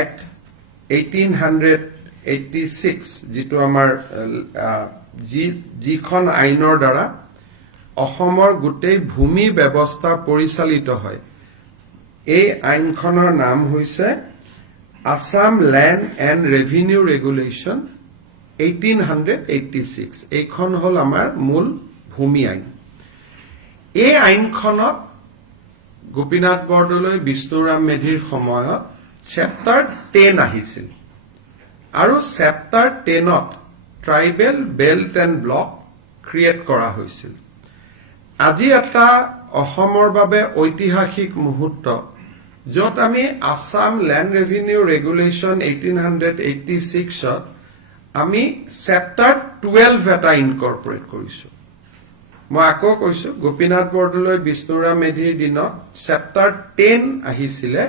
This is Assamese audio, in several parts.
Act 1886 যেটো আমাৰ যিখন আইনৰ দ্বাৰা অসমৰ গোটেই ভূমি ব্যৱস্থা পৰিচালিত হয় এই আইনখনৰ নাম হৈছে Assam Land and Revenue Regulation 1886 এইখন হল আমাৰ মূল ভূমি আইন এই আইনখনত গোপীনাথ বৰদলৈ বিষ্ণুৰাম মেধিৰ সময়ত চেপ্টাৰ 10 আহিছিল আৰু চেপ্টাৰ 10ত tribal belt and block create কৰা হৈছিল আজি এটা অসমৰ বাবে ঐতিহাসিক মুহূৰ্ত য'ত আমি আসাম ল্যান্ড ৰেভিনিউ ৰেগুলেশ্যন 1886 ত আমি চেপ্টাৰ 12 এটা ইনকৰ্পৰেট কৰিছো মই আকৌ কৈছো গোপীনাথ বৰদলৈ বিষ্ণুৰাম মেধিৰ দিনত চেপ্টাৰ 10 আহিছিলে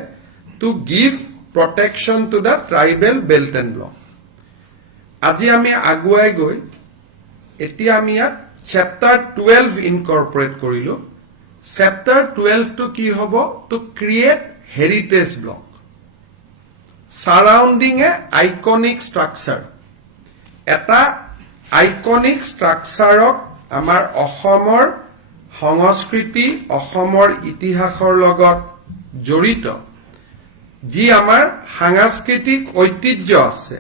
to give protection to the tribal belt and block আজি আমি আগুৱাই গৈ এতিয়া আমি ইয়াত চেপ্টাৰ 12 ইনকৰ্পৰেট কৰিলো চেপ্টাৰ 12 টু কি হ'ব to create heritage block surrounding a iconic structure এটা আইকনিক ষ্ট্ৰাকচাৰক আমাৰ অসমৰ সংস্কৃতি অসমৰ ইতিহাসৰ লগত জড়িত যি আমাৰ সাংস্কৃতিক ঐতিহ্য আছে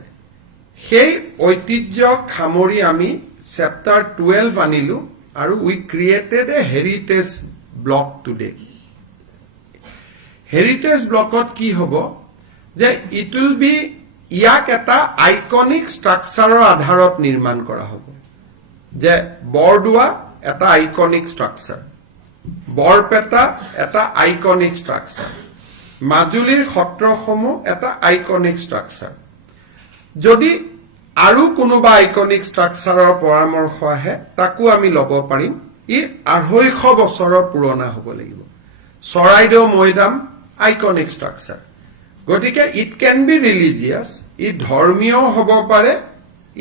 সেই ঐতিহ্যক সামৰি আমি চেপ্টাৰ 12 আনিলো আৰু we created a heritage block today heritage ব্লকত কি হ'ব যে ইট উইল বি ইয়াক এটা আইকনিক ষ্ট্ৰাকচাৰৰ আধাৰত নিৰ্মাণ কৰা হ'ব যে বৰদোৱা এটা আইকনিক ষ্ট্ৰাকচাৰ বৰপেটা এটা আইকনিক ষ্ট্ৰাকচাৰ মাজুলীৰ সত্ৰসমূহ এটা আইকনিক ষ্ট্ৰাকচাৰ যদি আৰু কোনোবা আইকনিক ষ্ট্ৰাকচাৰৰ পৰামৰ্শ আহে তাকো আমি ল'ব পাৰিম ই 250 বছৰৰ পুৰণা হ'ব লাগিব চৰাইদেউ মৈদাম আইকনিক ষ্ট্ৰাকচাৰ গতিকে ইট ক্যান বি ৰিলিজিয়াছ ই ধৰ্মীয় হ'ব পাৰে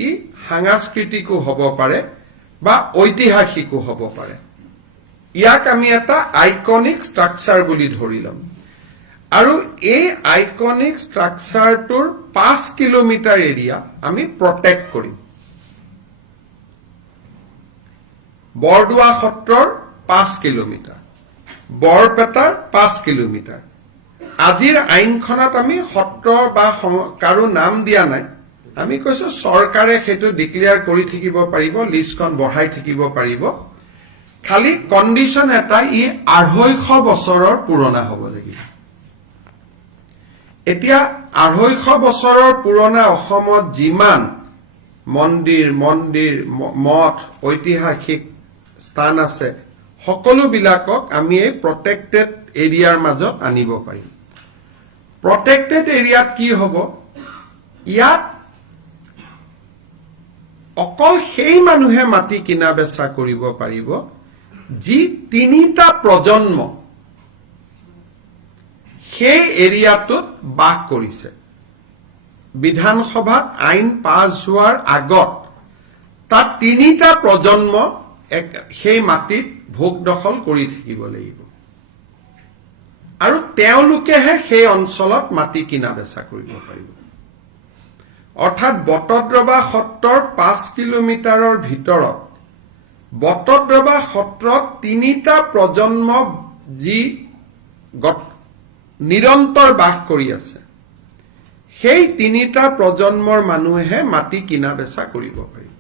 ই সাংস্কৃতিকো হ'ব পাৰে বা ঐতিহাসিকো হ'ব পাৰে ইয়াক আমি এটা আইকনিক ষ্ট্ৰাকচাৰ বুলি ধৰি ল'ম আৰু এই আইকনিক ষ্ট্ৰাকচাৰটোৰ 5 কিলোমিটাৰ এৰিয়া আমি প্ৰটেক্ট কৰিম বৰদোৱা সত্ৰৰ 5 কিলোমিটাৰ বৰপেটাৰ 5 কিলোমিটাৰ আজিৰ আইনখনত আমি সত্ৰৰ বা কাৰো নাম দিয়া নাই আমি কৈছো চৰকাৰে সেইটো ডিক্লেয়াৰ কৰি থাকিব পাৰিব লিষ্টখন বঢ়াই থাকিব পাৰিব খালি কণ্ডিশ্যন এটা ই 250 বছৰৰ পুৰণা হ'ব লাগিব এতিয়া 250 বছৰৰ পুৰণা অসমত যিমান মন্দিৰ মঠ ঐতিহাসিক স্থান আছে সকলো বিলাকক আমি এই প্ৰটেক্টেড এৰিয়াৰ মাজত আনিব পাৰিম প্ৰটেক্টেড এৰিয়াত কি হ'ব ইয়াত অকল সেই মানুহে মাটি কিনা বেচা কৰিব পাৰিব যি তিনিটা প্ৰজন্ম সেই এৰিয়াটোত বাস কৰিছে বিধানসভাত আইন পাছ হোৱাৰ আগত তাত তিনিটা প্ৰজন্ম সেই মাটিত ভোগ দখল কৰি থাকিব লাগিব আৰু তেওঁলোকেহে সেই অঞ্চলত মাটি কিনা বেচা কৰিব পাৰিব অৰ্থাৎ বটদ্ৰৱা সত্ৰৰ 5 কিলোমিটাৰৰ ভিতৰত বটদ্ৰৱা সত্ৰত তিনিটা প্ৰজন্ম যি নিৰন্তৰ বাস কৰি আছে সেই তিনিটা প্ৰজন্মৰ মানুহে মাটি কিনা বেচা কৰিব পাৰিব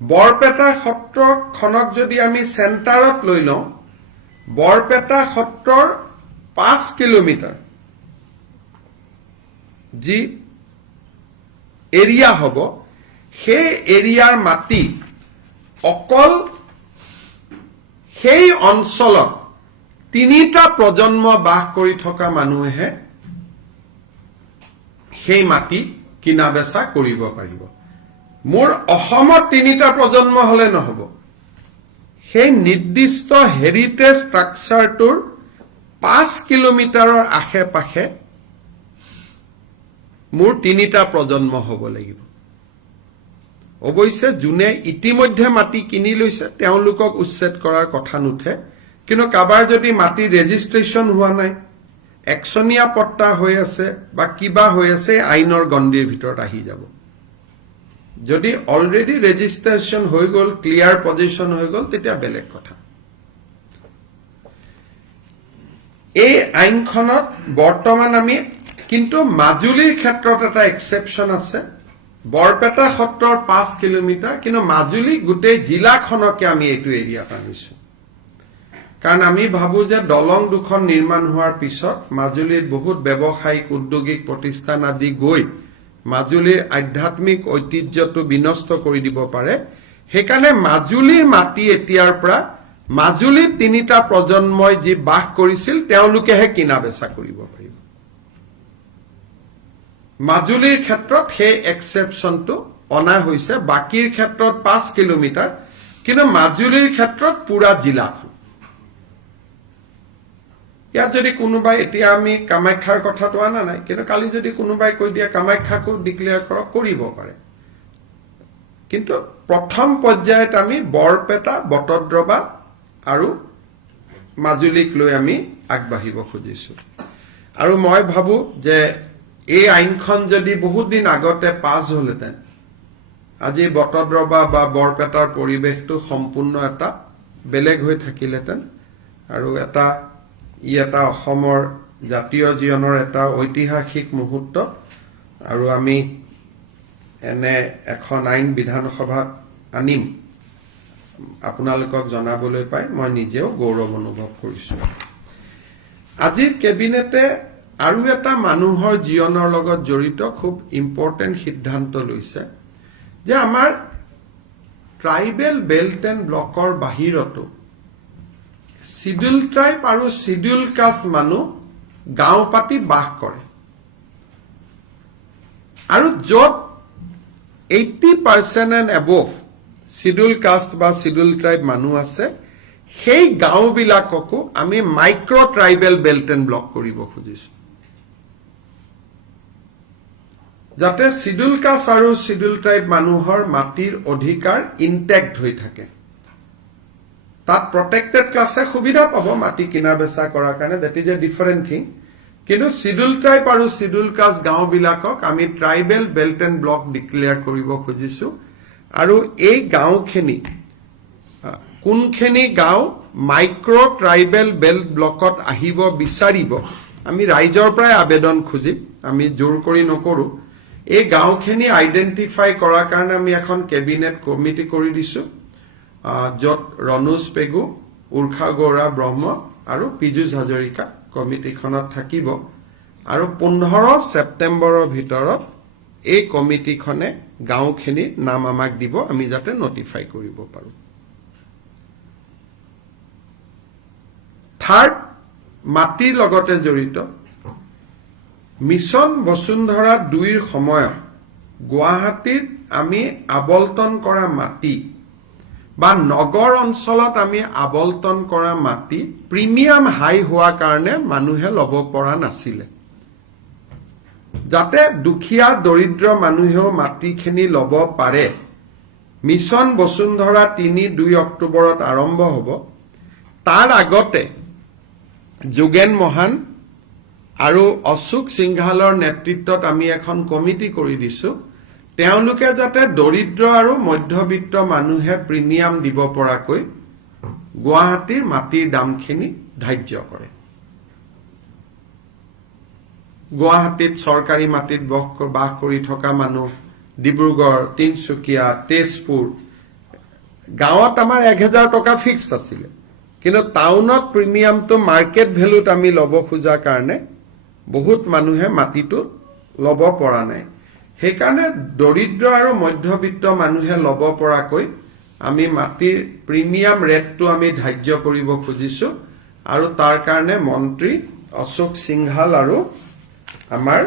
বৰপেটা সত্ৰখনক যদি আমি চেণ্টাৰত লৈ লওঁ বৰপেটা সত্ৰৰ 5 কিলোমিটাৰ যি এৰিয়া হ'ব সেই এৰিয়াৰ মাটি অকল সেই অঞ্চলত তিনিটা প্ৰজন্ম বাস কৰি থকা মানুহে সেই মাটি কিনা বেচা কৰিব পাৰিব মোৰ অসমত তিনিটা প্ৰজন্ম হলে নহব সেই নিৰ্দিষ্ট হেৰিটেজ ষ্ট্ৰাকচাৰটোৰ 5 কিলোমিটাৰৰ আশে পাশে মোৰ তিনিটা প্ৰজন্ম হ'ব লাগিব অৱশ্যে যোনে ইতিমধ্যে মাটি কিনি লৈছে তেওঁলোকক উচ্ছেদ কৰাৰ কথা নুঠে কিন্তু কাবাৰ যদি মাটি ৰেজিষ্ট্ৰেচন হোৱা নাই একচনীয়া পট্টা হৈ আছে বা কিবা হৈ আছে আইনৰ গণ্ডিৰ ভিতৰত আহি যাব যদি অলৰেডি ৰেজিষ্ট্ৰেশ্যন হৈ গ'ল ক্লিয়াৰ পজিশন হৈ গ'ল তেতিয়া বেলেগ কথা এই আইনখনত বৰ্তমান আমি কিন্তু মাজুলীৰ ক্ষেত্ৰত এটা এক্সেপশ্যন আছে বৰপেটা সত্ৰৰ 5 কিলোমিটাৰ কিন্তু মাজুলী গোটেই জিলাখনকে আমি এইটো এৰিয়াত আনিছো কাৰণ আমি ভাবো যে দলং দুখন নিৰ্মাণ হোৱাৰ পিছত মাজুলীৰ বহুত ব্যৱসায়িক উদ্যোগিক প্ৰতিষ্ঠান আদি গৈ মাজুলীৰ আধ্যাত্মিক ঐতিহ্যটো বিনষ্ট কৰি দিব পাৰে সেইকাৰণে মাজুলীৰ মাটি এতিয়াৰ পৰা মাজুলীৰ তিনিটা প্ৰজন্মই যি বাস কৰিছিল তেওঁলোকেহে কিনা বেচা কৰিব পাৰিব মাজুলীৰ ক্ষেত্ৰত সেই এক্সেপশ্যনটো অনা হৈছে বাকিৰ ক্ষেত্ৰত 5 কিলোমিটাৰ কিন্তু মাজুলীৰ ক্ষেত্ৰত পুৰা জিলাখন ইয়াত যদি কোনোবাই এতিয়া আমি কামাখ্যাৰ কথাটো আনা নাই কিন্তু কালি যদি কোনোবাই কৈ দিয়ে কামাখ্যাকো ডিক্লেয়াৰ কৰক কৰিব পাৰে কিন্তু প্ৰথম পৰ্যায়ত আমি বৰপেটা বটদ্ৰৱা আৰু মাজুলীক লৈ আমি আগবাঢ়িব খুজিছো আৰু মই ভাবো যে এই আইনখন যদি বহুত দিন আগতে পাছ হলহেঁতেন আজি বটদ্ৰৱা বা বৰপেটাৰ পৰিৱেশটো সম্পূৰ্ণ এটা বেলেগ হৈ থাকিলহেঁতেন আৰু এটা অসমৰ জাতীয় জীৱনৰ এটা ঐতিহাসিক মুহূৰ্ত আৰু আমি এনে এখন আইন বিধানসভাত আনিম আপোনালোকক জনাবলৈ পাই মই নিজেও গৌৰৱ অনুভৱ কৰিছো আজিৰ কেবিনেটে আৰু এটা মানুহৰ জীৱনৰ লগত জড়িত খুব ইম্পৰ্টেন্ট সিদ্ধান্ত লৈছে যে আমাৰ ট্ৰাইবেল বেল্ট এণ্ড ব্লকৰ বাহিৰতো শিডিউল ট্ৰাইব আৰু শিডিউল কাষ্ট মানুহ গাঁও পাতি বাস কৰে আৰু য'ত 80% এণ্ড এবভ শিডিউল কাষ্ট বা শিডিউল ট্ৰাইব মানুহ আছে সেই গাঁওবিলাককো আমি micro tribal belt and block কৰিব খুজিছো যাতে শিডিউল কাষ্ট আৰু শিডিউল ট্ৰাইব মানুহৰ মাটিৰ অধিকাৰ ইনটেক্ট হৈ থাকে তাত প্ৰটেক্টেড ক্লাছে সুবিধা পাব মাটি কিনা বেচা কৰাৰ কাৰণে that is a different thing কিন্তু শিডিউল ট্ৰাইব আৰু শিডিউল কাষ্ট গাঁওবিলাকক আমি tribal belt and block declare কৰিব খুজিছো আৰু এই গাঁওখিনি কোনখিনি গাঁও মাইক্ৰ ট্ৰাইবেল বেল্ট ব্লকত আহিব বিচাৰিব আমি ৰাইজৰ পৰাই আবেদন খুজিম আমি জোৰ কৰি নকৰো এই গাঁওখিনি আইডেন্টিফাই কৰাৰ কাৰণে আমি এখন কেবিনেট কমিটি কৰি দিছো য'ত ৰনোজ পেগু উৰ্খা গৌৰা ব্ৰহ্ম আৰু পীযুষ হাজৰিকা কমিটিখনত থাকিব আৰু 15 ছেপ্টেম্বৰৰ ভিতৰত এই কমিটিখনে গাঁওখিনিৰ নাম আমাক দিব আমি যাতে নটিফাই কৰিব পাৰো থাৰ্ড মাটিৰ লগতে জড়িত মিছন বসুন্ধৰা 2ৰ সময়ত গুৱাহাটীত আমি আবলটন কৰা মাটি বা নগৰ অঞ্চলত আমি আবলটন কৰা মাটি প্ৰিমিয়াম হাই হোৱাৰ কাৰণে মানুহে ল'ব পৰা নাছিলে যাতে দুখীয়া দৰিদ্ৰ মানুহেও মাটিখিনি ল'ব পাৰে মিছন বসুন্ধৰা 3-2 অক্টোবৰত আৰম্ভ হ'ব তাৰ আগতে যোগেন মহান আৰু অশোক সিংহালৰ নেতৃত্বত আমি এখন কমিটি কৰি দিছো তেওঁলোকে যাতে দৰিদ্ৰ আৰু মধ্যবিত্ত মানুহে প্ৰিমিয়াম দিব পৰাকৈ গুৱাহাটীৰ মাটিৰ দামখিনি ধাৰ্য কৰে গুৱাহাটীত চৰকাৰী মাটিত বাস কৰি থকা মানুহ ডিব্ৰুগড় তিনচুকীয়া তেজপুৰ গাঁৱত আমাৰ 1000 টকা ফিক্সড আছিল কিন্তু টাউনত প্ৰিমিয়ামটো মাৰ্কেট ভ্যালুত আমি ল'ব খোজা কাৰণে বহুত মানুহে মাটিটো ল'ব পৰা নাই সেইকাৰণে দৰিদ্ৰ আৰু মধ্যবিত্ত মানুহে ল'ব পৰাকৈ আমি মাটিৰ প্ৰিমিয়াম ৰেটটো আমি ধাৰ্য কৰিব খুজিছো আৰু তাৰ কাৰণে মন্ত্ৰী অশোক সিংহাল আৰু আমাৰ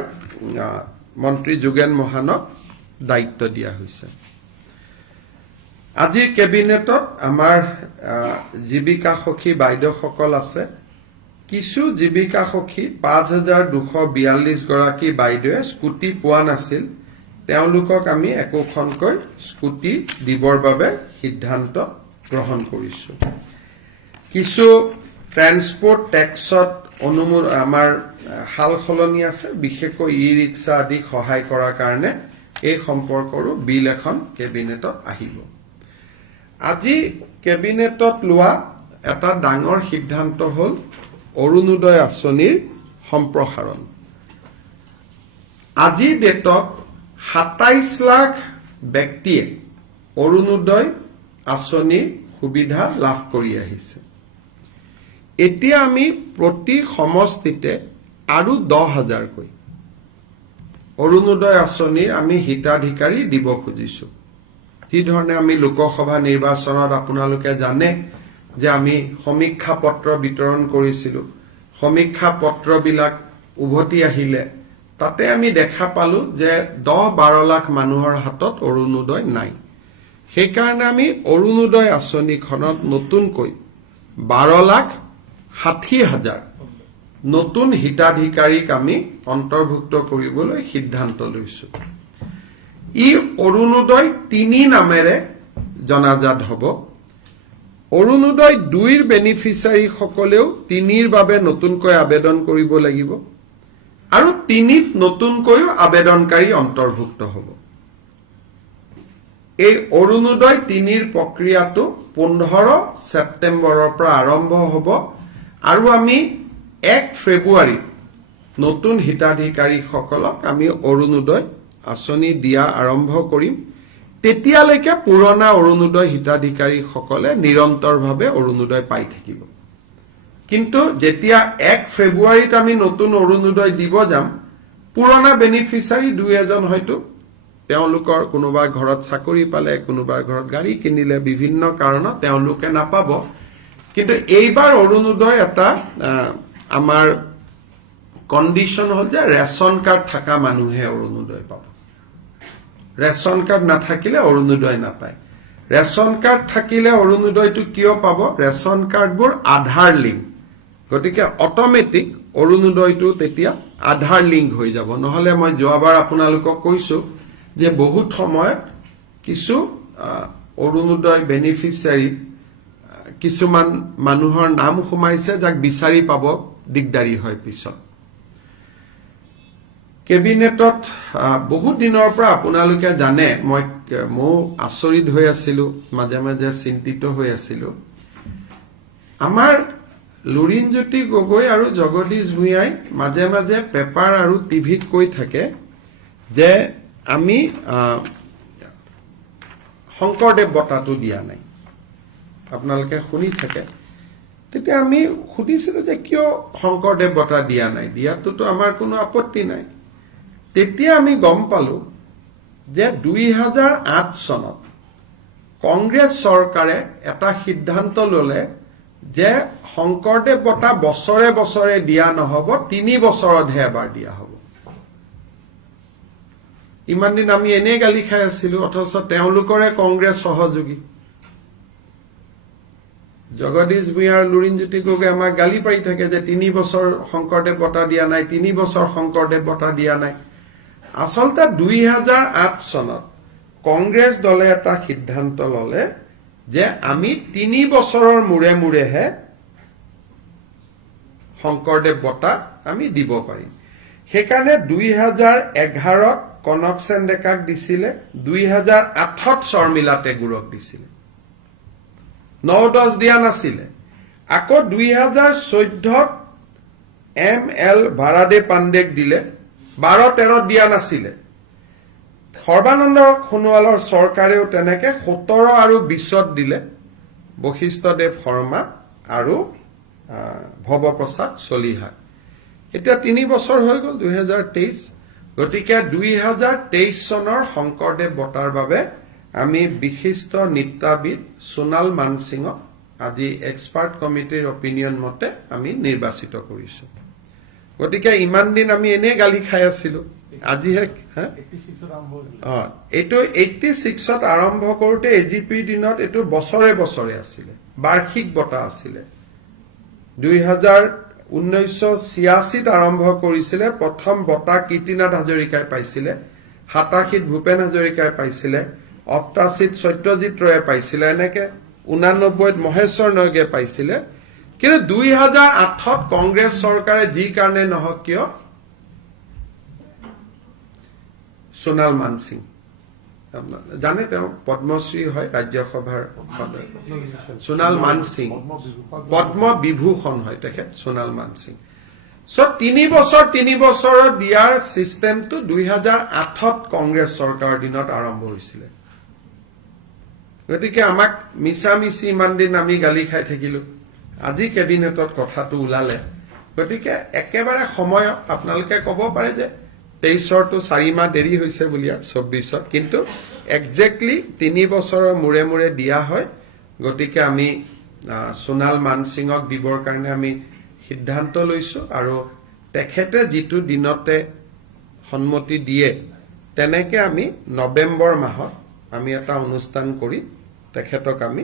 মন্ত্ৰী যোগেন মহানক দায়িত্ব দিয়া হৈছে আজিৰ কেবিনেটত আমাৰ জীৱিকা সখী বাইদেউসকল আছে কিছু জীৱিকা সখী 5242 গৰাকী বাইদেৱে স্কুটি পোৱা নাছিল তেওঁলোকক আমি একোখনকৈ স্কুটি দিবৰ বাবে সিদ্ধান্ত গ্ৰহণ কৰিছো কিছু ট্ৰান্সপোৰ্ট ট্যাক্সত আমাৰ হাল সলনি আছে, বিশেষকৈ ই ৰিক্সা আদিক সহায় কৰাৰ কাৰণে এই সম্পৰ্কৰো বিল এখন কেবিনেটত আহিব। আজি কেবিনেটত লোৱা এটা ডাঙৰ সিদ্ধান্ত হ'ল অৰুণোদয় আঁচনিৰ সম্প্ৰসাৰণ। আজিৰ ডেটত ২৭ লাখ ব্যক্তিয়ে অৰুণোদয় আঁচনিৰ সুবিধা লাভ কৰি আহিছে। এতিয়া আমি প্ৰতি সমষ্টিতে আৰু ১০,০০০কৈ অৰুণোদয় আঁচনিৰ আমি হিতাধিকাৰী দিব খুজিছো। যিধৰণে আমি লোকসভা নিৰ্বাচনত আপোনালোকে জানে যে আমি সমীক্ষা পত্ৰ বিতৰণ কৰিছিলো, সমীক্ষা পত্ৰবিলাক উভতি আহিলে তাতে আমি দেখা পালো যে ১০-১২ লাখ মানুহৰ হাতত অৰুণোদয় নাই। সেইকাৰণে আমি অৰুণোদয় আঁচনিখনত নতুনকৈ ১২,৬০,০০০ নতুন হিতাধিকাৰীক আমি অন্তৰ্ভুক্ত কৰিবলৈ সিদ্ধান্ত লৈছো। ই অৰুণোদয় ৩ নামেৰে জনাজাত হ'ব। অৰুণোদয় ২ৰ বেনিফিচিয়াৰীসকলেও ৩ৰ বাবে নতুনকৈ আবেদন কৰিব লাগিব আৰু ৩ত নতুনকৈও আবেদনকাৰী অন্তৰ্ভুক্ত হ'ব। এই অৰুণোদয় ৩ৰ প্ৰক্ৰিয়াটো ১৫ ছেপ্টেম্বৰৰ পৰা আৰম্ভ হ'ব আৰু আমি ১ ফেব্ৰুৱাৰীত নতুন হিতাধিকাৰীসকলক আমি অৰুণোদয় আঁচনি দিয়া আৰম্ভ কৰিম। তেতিয়ালৈকে পুৰণা অৰুণোদয় হিতাধিকাৰীসকলে নিৰন্তৰভাৱে অৰুণোদয় পাই থাকিব। কিন্তু যেতিয়া ১ ফেব্ৰুৱাৰীত আমি নতুন অৰুণোদয় দিব যাম, পুৰণা বেনিফিচিয়াৰী ২-এজন হয়তো তেওঁলোকৰ কোনোবা ঘৰত চাকৰি পালে, কোনোবা ঘৰত গাড়ী কিনিলে, বিভিন্ন কাৰণত তেওঁলোকে নাপাব। কিন্তু এইবাৰ অৰুণোদয় এটা আমাৰ কণ্ডিশ্যন হ'ল যে ৰেচন কাৰ্ড থকা মানুহে অৰুণোদয় পাব। ৰেচন কাৰ্ড নাথাকিলে অৰুণোদয় নাপায়। ৰেচন কাৰ্ড থাকিলে অৰুণোদয়টো কিয় পাব? ৰেচন কাৰ্ডবোৰ আধাৰ লিংক, গতিকে অট'মেটিক অৰুণোদয়টো তেতিয়া আধাৰ লিংক হৈ যাব। নহলে মই যোৱাবাৰ আপোনালোকক কৈছো যে বহুত সময়ত কিছু অৰুণোদয় বেনিফিচিয়াৰীত কিছুমান মানুহৰ নাম সোমাইছে যাক বিচাৰি পাব দিগদাৰী হয় পিছত। কেবিনেটত বহুত দিনৰ পৰা আপোনালোকে জানে, ময়ো আচৰিত হৈ আছিলো, মাজে মাজে চিন্তিত হৈ আছিলো। আমাৰ লুৰিণজ্যোতি গগৈ আৰু জগদীশ ভূঞাই মাজে মাজে পেপাৰ আৰু টিভিত কৈ থাকে যে আমি শংকৰদেৱ বঁটাটো দিয়া নাই। আপোনালোকে শুনি থাকে। তেতিয়া আমি সুধিছিলো যে কিয় শংকৰদেৱ বঁটা দিয়া নাই, দিয়াটোতো আমাৰ কোনো আপত্তি নাই। তেতিয়া আমি গম পালো যে ২০০৮ চনত কংগ্ৰেছ চৰকাৰে এটা সিদ্ধান্ত ললে যে শংকৰদেৱ বঁটা বছৰে বছৰে দিয়া নহব, ৩ বছৰতহে এবাৰ দিয়া হ'ব। ইমান দিন আমি এনেই গালি খাই আছিলো, অথচ তেওঁলোকৰে কংগ্ৰেছ সহযোগী জগদীশ ভূঞা আৰু লুৰিণজ্যোতি গগৈ আমাক গালি পাৰি থাকে যে ৩ বছৰ শংকৰদেৱ বঁটা দিয়া নাই, ৩ বছৰ শংকৰদেৱ বঁটা দিয়া নাই। আচলতে ২০০৮ চনত কংগ্ৰেছ দলে এটা সিদ্ধান্ত ললে যে আমি ৩ বছৰৰ মূৰে মূৰেহে শংকৰদেৱ বঁটা আমি দিব পাৰিম। সেইকাৰণে ২০১১ত কনকসেন ডেকাক দিছিলে, ২০০৮ত শৰ্মিলা টেগুৰক দিছিলে, ৯-১০ দিয়া নাছিলে। আকৌ ২০১৪ত ML ভাৰাদে পাণ্ডেক দিলে, ১২-১৩ত দিয়া নাছিলে। সৰ্বানন্দ সোণোৱালৰ চৰকাৰেও তেনেকে ১৭ আৰু ২০ত দিলে, বশিষ্ঠদেৱ শৰ্মা আৰু ভৱপ্ৰসাদ চলিহাক। এতিয়া ৩ বছৰ হৈ গ'ল, ২০২৩। গতিকে ২০২৩ চনৰ শংকৰদেৱ বঁটাৰ বাবে আমি বিশিষ্ট নৃত্যবিদ সোণাল মানসিঙক আজি এক্সপাৰ্ট কমিটিৰ অপিনিয়ন মতে আমি নিৰ্বাচিত কৰিছো। গতিকে ইমান দিন আমি এনেই গালি খাই আছিলো, আজিহে এইটো 86ত আৰম্ভ কৰোতে এজিপিৰ দিনত এইটো বছৰে বছৰে আছিলে, বাৰ্ষিক বঁটা আছিলে। 1986ত আৰম্ভ কৰিছিলে। প্ৰথম বঁটা কীৰ্তিনাথ হাজৰিকাই পাইছিলে, 87ত ভূপেন হাজৰিকাই পাইছিলে, 88ত সত্যজিৎ ৰয়ে পাইছিলে, এনেকে 89ত মহেশ্বৰ নয়গে পাইছিলে। কিন্তু 2008ত কংগ্ৰেছ চৰকাৰে যি কাৰণে নহওক কিয় সোণাল মানসিং জানে তেওঁ পদ্মশ্ৰী হয় ৰাজ্যসভাৰ সোণাল মানসিং পদ্ম বিভূষণ হয় তেখেত সোণাল মানসিং সো 3 বছৰত দিয়াৰ সিস্টেমটো 2008ত কংগ্ৰেছ চৰকাৰৰ দিনত আৰম্ভ হৈছিল গতিকে আমাক মিছামিছি ইমান দিন আমি গালি খাই থাকিলো আজি কেবিনেটত কথাটো ওলালে গতিকে একেবাৰে সময়ত আপোনালোকে ক'ব পাৰে যে 23ৰটো 4 মাহ দেৰি হৈছে বুলি 24ত কিন্তু এক্স্যাক্টলি 3 বছৰৰ মূৰে মূৰে দিয়া হয় গতিকে আমি সোণাল মানসিংক দিবৰ কাৰণে আমি সিদ্ধান্ত লৈছো আৰু তেখেতে যেটো দিনতে সন্মতি দিয়ে তেনেকে আমি নৱেম্বৰ মাহত আমি এটা অনুষ্ঠান কৰি তেখেতক আমি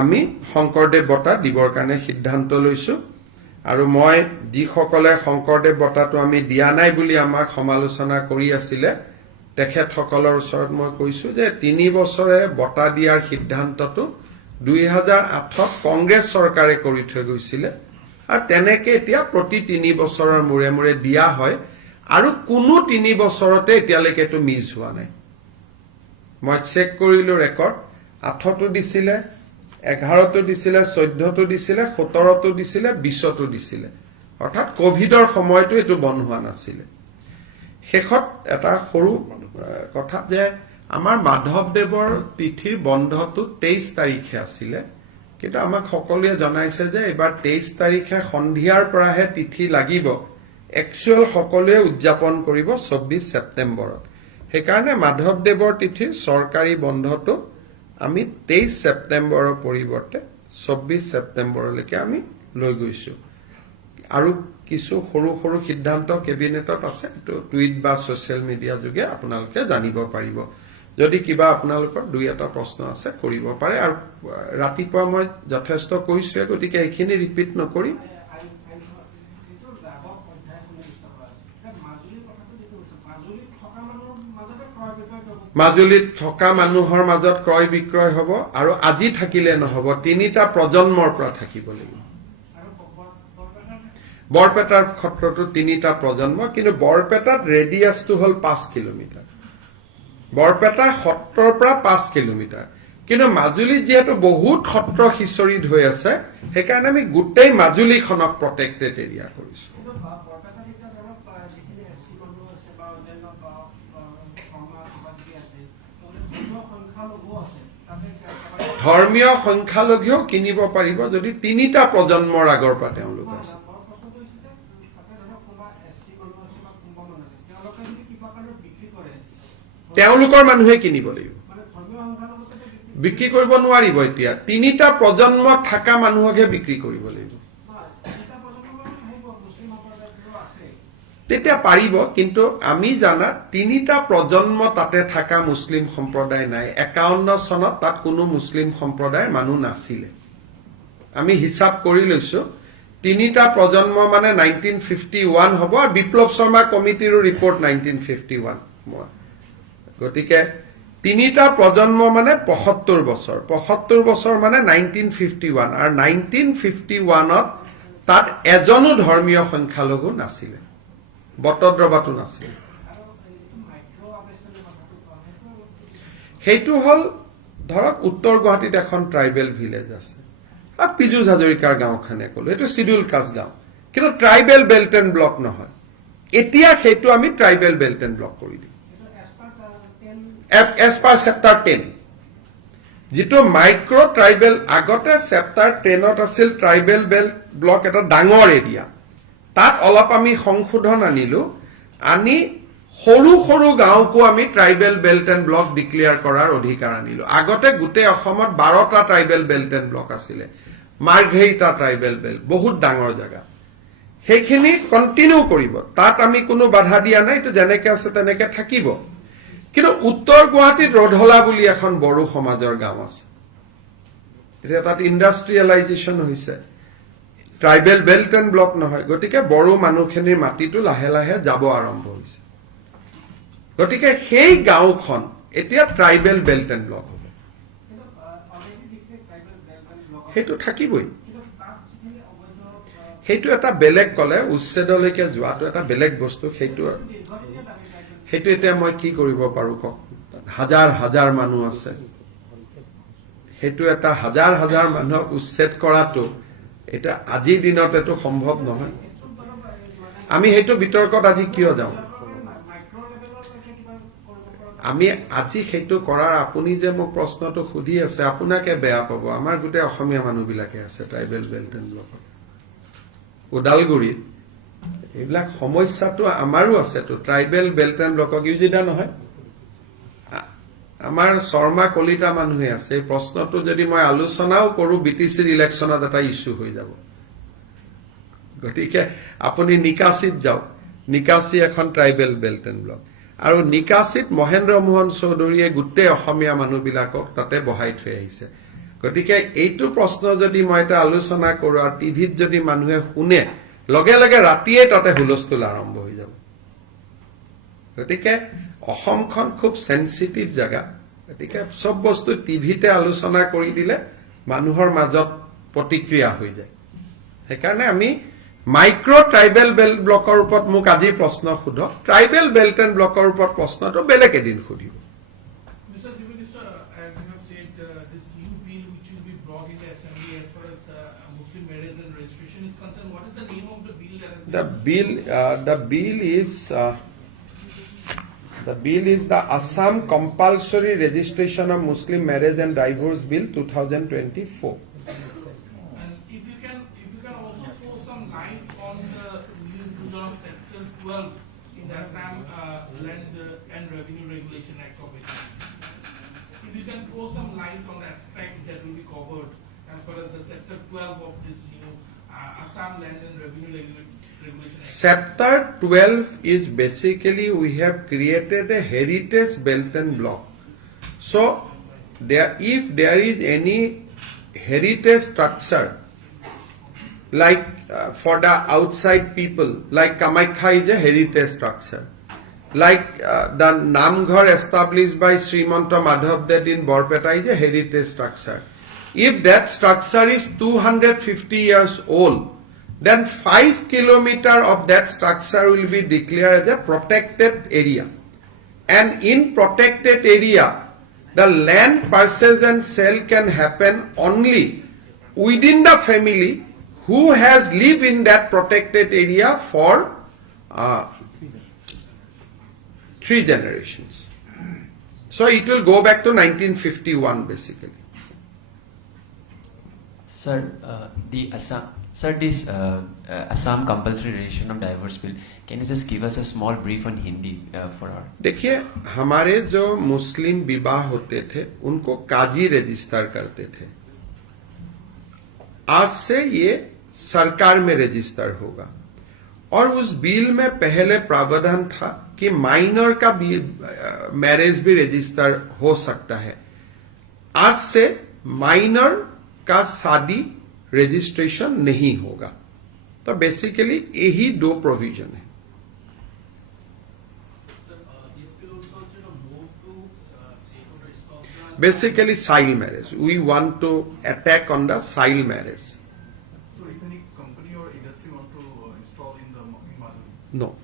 আমি শংকৰদেৱ বঁটা দিবৰ কাৰণে সিদ্ধান্ত লৈছো আৰু মই যিসকলে শংকৰদেৱ বঁটাটো আমি দিয়া নাই বুলি আমাক সমালোচনা কৰি আছিলে তেখেতসকলৰ ওচৰত মই কৈছো যে 3 বছৰে বঁটা দিয়াৰ সিদ্ধান্তটো 2008ত কংগ্ৰেছ চৰকাৰে কৰি থৈ গৈছিল আৰু তেনেকে এতিয়া প্ৰতি 3 বছৰৰ মূৰে মূৰে দিয়া হয় আৰু কোনো 3 বছৰতে এতিয়ালৈকেটো মিছ হোৱা নাই মই চেক কৰিলো ৰেকৰ্ড 8টো দিছিলে 11টো দিছিলে 14টো দিছিলে 17টো দিছিলে 20টো দিছিলে অৰ্থাৎ কোভিডৰ সময়টো এটো বন্ধ হোৱা নাছিল শেষত এটা সৰু কথা যে আমাৰ মাধৱদেৱৰ তিথিৰ বন্ধটো 23 তাৰিখে আছিল কিন্তু আমাক সকলোৱে জনাইছে যে এবাৰ 23 তাৰিখে সন্ধিয়াৰ পৰাহে তিথি লাগিব একচুৱেল সকলোৱে উদযাপন কৰিব 24 ছেপ্টেম্বৰত সেইকাৰণে মাধৱদেৱৰ তিথিৰ চৰকাৰী বন্ধটো আমি 23 ছেপ্টেম্বৰৰ পৰিৱৰ্তে 24 ছেপ্টেম্বৰলৈকে আমি লৈ গৈছো আৰু কিছু সৰু সৰু সিদ্ধান্ত কেবিনেটত আছে তো টুইট বা সোশ্যাল মিডিয়া যোগে আপোনালোকে জানিব পাৰিব যদি কিবা আপোনালোকৰ দুই এটা প্ৰশ্ন আছে কৰিব পাৰে আৰু ৰাতিপুৱা মই যথেষ্ট কৈছো গতিকে এইখিনি ৰিপিট নকৰি মাজুলীত থকা মানুহৰ মাজত ক্ৰয় বিক্ৰয় হ'ব আৰু আজি থাকিলে নহব 3টা প্ৰজন্মৰ পৰা থাকিব লাগিব বৰপেটাৰ ক্ষেত্ৰতো 3টা প্ৰজন্ম কিন্তু বৰপেটাত ৰেডিয়াসটো হল 5 কিলোমিটাৰ বৰপেটা সত্ৰৰ পৰা 5 কিলোমিটাৰ কিন্তু মাজুলীত যেহেতু বহুত সত্ৰ হিচৰিত হৈ আছে সেইকাৰণে আমি গোটেই মাজুলীখনক প্ৰটেক্টেড এৰিয়া কৰিছো ধৰ্মীয় সংখ্যালঘুও কিনিব পাৰিব যদি 3টা প্ৰজন্মৰ আগৰ পৰা তেওঁলোক আছে তেওঁলোকৰ মানুহে কিনিব লাগিব বিক্ৰী কৰিব নোৱাৰিব এতিয়া 3টা প্ৰজন্ম থকা মানুহকহে বিক্ৰী কৰিব লাগিব তেতিয়া পাৰিব কিন্তু আমি জানা 3টা প্ৰজন্ম তাতে থকা মুছলিম সম্প্ৰদায় নাই 51 চনত তাত কোনো মুছলিম সম্প্ৰদায়ৰ মানুহ নাছিল আমি হিসাব কৰি লৈছো 3টা প্ৰজন্ম মানে 1951 হ'ব আৰু বিপ্লৱ শৰ্মা কমিটিৰ ৰিপৰ্ট 1951 গতিকে 3টা প্ৰজন্ম মানে 75 বছৰ মানে 1951 আৰু 1951ত তাত এজনো ধৰ্মীয় সংখ্যালঘু নাছিল বটদ্ৰবাটো নাছিল হেতু হল ধৰক উত্তৰ গুৱাহাটীত এখন ট্ৰাইবেল ভিলেজ আছে আৰু পিজুজ হাজৰিকাৰ গাঁওখনে কলো এটো শিডিউল কাষ্ট গাঁও কিন্তু ট্ৰাইবেল বেল্ট এণ্ড ব্লক নহয় এতিয়া হেতু আমি ট্ৰাইবেল বেল্ট এণ্ড ব্লক কৰি দিম as per chapter 10 যেটো মাইক্ৰো ট্ৰাইবেল আগতে chapter 10ত আছিল ট্ৰাইবেল বেল্ট ব্লক এটা ডাঙৰ এৰিয়া তাত অলপ আমি সংশোধন আনিলো আনি সৰু সৰু গাঁওকো আমি tribal belt and block declare কৰাৰ অধিকাৰ আনিলো আগতে গোটেই অসমত 12টা ট্ৰাইবেল বেল্ট এণ্ড ব্লক আছিল মাৰ্ঘেৰিটা ট্ৰাইবেল বেল্ট বহুত ডাঙৰ জায়গা সেইখিনি কন্টিনিউ কৰিব তাত আমি কোনো বাধা দিয়া নাই তো যেনেকে আছে তেনেকে থাকিব কিন্তু উত্তৰ গুৱাহাটীত ৰধলা বুলি এখন বড়ো সমাজৰ গাঁও আছে এতিয়া তাত ইন্ডাষ্ট্ৰিয়েলাইজেশ্যন হৈছে ট্ৰাইবেল বেল্ট এণ্ড ব্লক নহয় গতিকে বড়ো মানুহখিনিৰ মাটিটো লাহে লাহে যাব আৰম্ভ হৈছে গতিকে সেই গাঁওখন এতিয়া ট্ৰাইবেল বেল্ট এণ্ড ব্লক হ'ব সেইটো থাকিবই সেইটো এটা বেলেগ কলে উচ্ছেদলৈকে যোৱাটো এটা বেলেগ বস্তু সেইটো এতিয়া মই কি কৰিব পাৰো কওক হাজাৰ হাজাৰ মানুহ আছে সেইটো এটা হাজাৰ হাজাৰ মানুহক উচ্ছেদ কৰাটো এটা আজিৰ দিনত এটো সম্ভৱ নহয় আমি সেইটো বিতৰ্কত আজি কিয় যাওঁ আমি আজি সেইটো কৰাৰ আপুনি যে মোক প্ৰশ্নটো সুধি আছে আপোনাকে বেয়া পাব আমাৰ গোটেই অসমীয়া মানুহবিলাকে আছে ট্ৰাইবেল বেল্ট এণ্ড ব্লকত ওদালগুৰিত এইবিলাক সমস্যাটো আমাৰো আছে তো ট্ৰাইবেল বেল্ট এণ্ড ব্লকক ইউজিদা নহয় আমাৰ শৰ্মা কলিতা মানুহে আছে এই প্ৰশ্নটো যদি মই আলোচনাও কৰো বিটিচিৰ ইলেকশ্যনত এটা ইস্যু হৈ যাব গতিকে আপুনি নিকাশিত যাওক নিকাশি এখন ট্ৰাইবেল বেল্ট এণ্ড ব্লক আৰু নিকাশিত মহেন্দ্ৰ মোহন চৌধুৰীয়ে গোটেই অসমীয়া মানুহবিলাকক তাতে বহাই থৈ আহিছে গতিকে এইটো প্ৰশ্ন যদি মই এটা আলোচনা কৰো আৰু টিভিত যদি মানুহে শুনে লগে লগে ৰাতিয়ে তাতে হুলস্থুল আৰম্ভ হৈ যাব গতিকে অসমখন খুব সেনসিটিভ জায়গা গতিকে সব বস্তু টিভিতে আলোচনা কৰি দিলে মানুহৰ মাজত প্ৰতিক্ৰিয়া হৈ যায় সেইকাৰণে আমি মাইক্ৰো ট্ৰাইবেল বেল্ট ব্লকৰ ওপৰত মোক আজি প্ৰশ্ন সুধক ট্ৰাইবেল বেল্ট এণ্ড ব্লকৰ ওপৰত প্ৰশ্নটো বেলেগ এদিন সুধিব Mr. Chief Minister, as you have said, this new bill which will be brought in the assembly as far as Muslim marriage and registration is concerned, what is the name of the bill that has been the bill is the Assam Compulsory Registration of Muslim Marriage and Divorce Bill 2024. And if you can also throw some light on the new inclusion of Section 12 in the Assam Land and Revenue Regulation Act of 1996. If you can throw some light on the aspects that will be covered as far as the Sector 12 of this new Assam Land and Revenue Regulation Act. Chapter 12 is basically we have created a heritage belt and block. So if there is any heritage structure like for the outside people like Kamakhya is a heritage structure like the Namghar established by Srimanta Madhav Ded in Borpeta is a heritage structure if that structure is 250 years old then 5 kilometer of that structure will be declared as a protected area and in protected area the land purchase and sale can happen only within the family who has lived in that protected area for 3 generations so it will go back to 1951 basically Sir, this Assam Compulsory Registration of Divorce Bill, can you just give us a small brief on Hindi for our? देखिए हमारे जो मुस्लिम विवाह होते थे उनको काजी रजिस्टर करते थे आज से ये सरकार में रजिस्टर होगा और उस बिल में पहले प्रावधान था कि माइनर का भी मैरिज भी रजिस्टर हो सकता है आज से माइनर का शादी रजिस्ट्रेशन नहीं होगा तो बेसिकली यही 2 प्रोविजन है basically child marriage we want to attack on the child marriage So if any company or industry want to install in Madhuri? no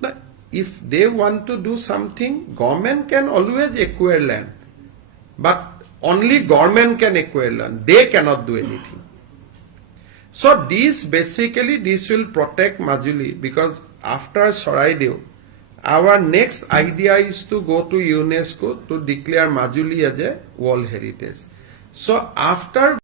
but if they want to do something government can always acquire land but only government can acquire land they cannot do anything so this will protect Majuli because after Saraidev our next idea is to go to UNESCO to declare Majuli as a World Heritage so after